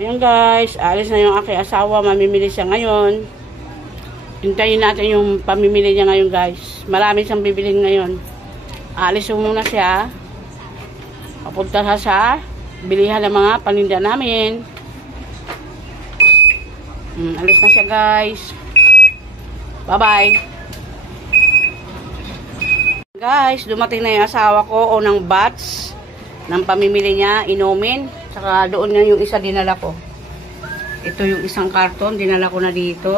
Ayan guys, alis na yung aking asawa. Mamimili siya ngayon. Hintayin natin yung pamimili niya ngayon guys. Marami siyang bibilin ngayon. Alis muna siya. Papunta sa bilihan ng mga paninda namin. Alis na siya guys. Bye bye. Guys, dumating na yung asawa ko o ng batch ng pamimili niya, inumin. Saka doon nga yung isa dinala ko. Ito yung isang karton, dinala ko na dito.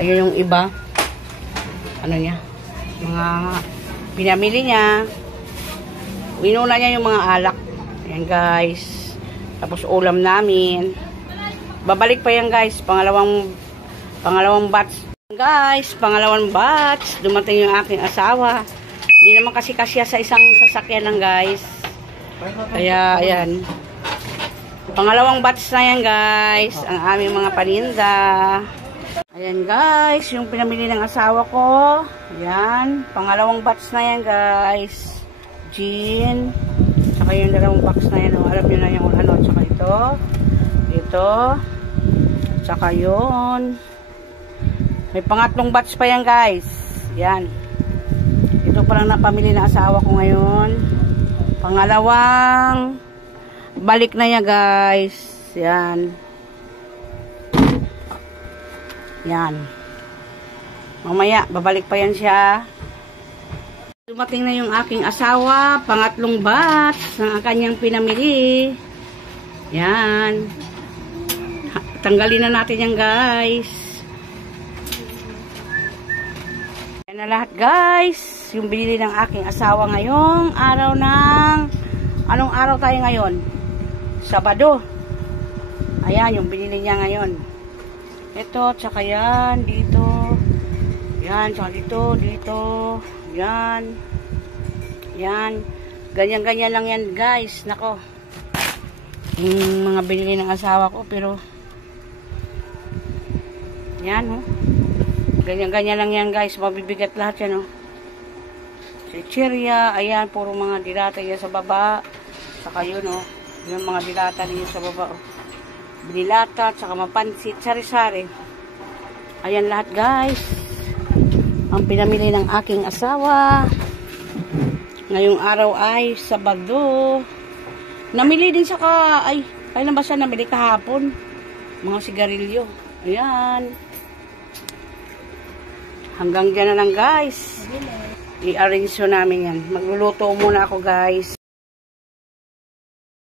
Ayun yung iba. Ano niya? Mga pinamili niya. Inuna niya yung mga alak. Ayan guys. Tapos ulam namin. Babalik pa yan guys. Pangalawang batch. Guys, pangalawang batch. Dumating yung aking asawa. Hindi naman kasi kasya sa isang sasakyan lang guys. Kaya, ayan. Pangalawang batch na yan, guys. Ang aming mga paninda. Ayan, guys. Yung pinamili ng asawa ko. Ayan. Pangalawang batch na yan, guys. Gin. Saka yung dalawang box na yan. Alam nyo na yung ano. Saka ito. Ito. Saka yun. May pangatlong batch pa yan, guys. Ayan. Ito parang napamili ng asawa ko ngayon. Pangalawang balik na niya guys. Yan. Yan. Mamaya, babalik pa yan siya. Dumating na yung aking asawa. Pangatlong batch ng kanyang pinamili. Yan. Tanggalin na natin yan guys. Yan na lahat guys. Yung binili ng aking asawa ngayong araw ng anong araw tayo ngayon? Sabado. Ayan yung binili niya ngayon. Ito, tsaka yan dito. Yan, tsaka dito. Yan. Yan. Ganyan-ganyan lang yan guys. Nako. Yung mga binili ng asawa ko pero yan oh. Ganyan-ganyan lang yan guys. Mabibigat lahat yan oh. Chichirya, ayan, puro mga dilata yan sa baba. Saka yun, oh. Yung mga dilata niyo sa baba, oh. Binilata, saka mapansit, sari-sari. Ayan lahat, guys. Ang pinamili ng aking asawa. Ngayong araw ay Sabado. Namili din saka, ay, kailan ba siya namili kahapon? Mga sigarilyo. Ayan. Hanggang dyan na lang, guys. I-arrange namin yan. Magluluto muna ako guys.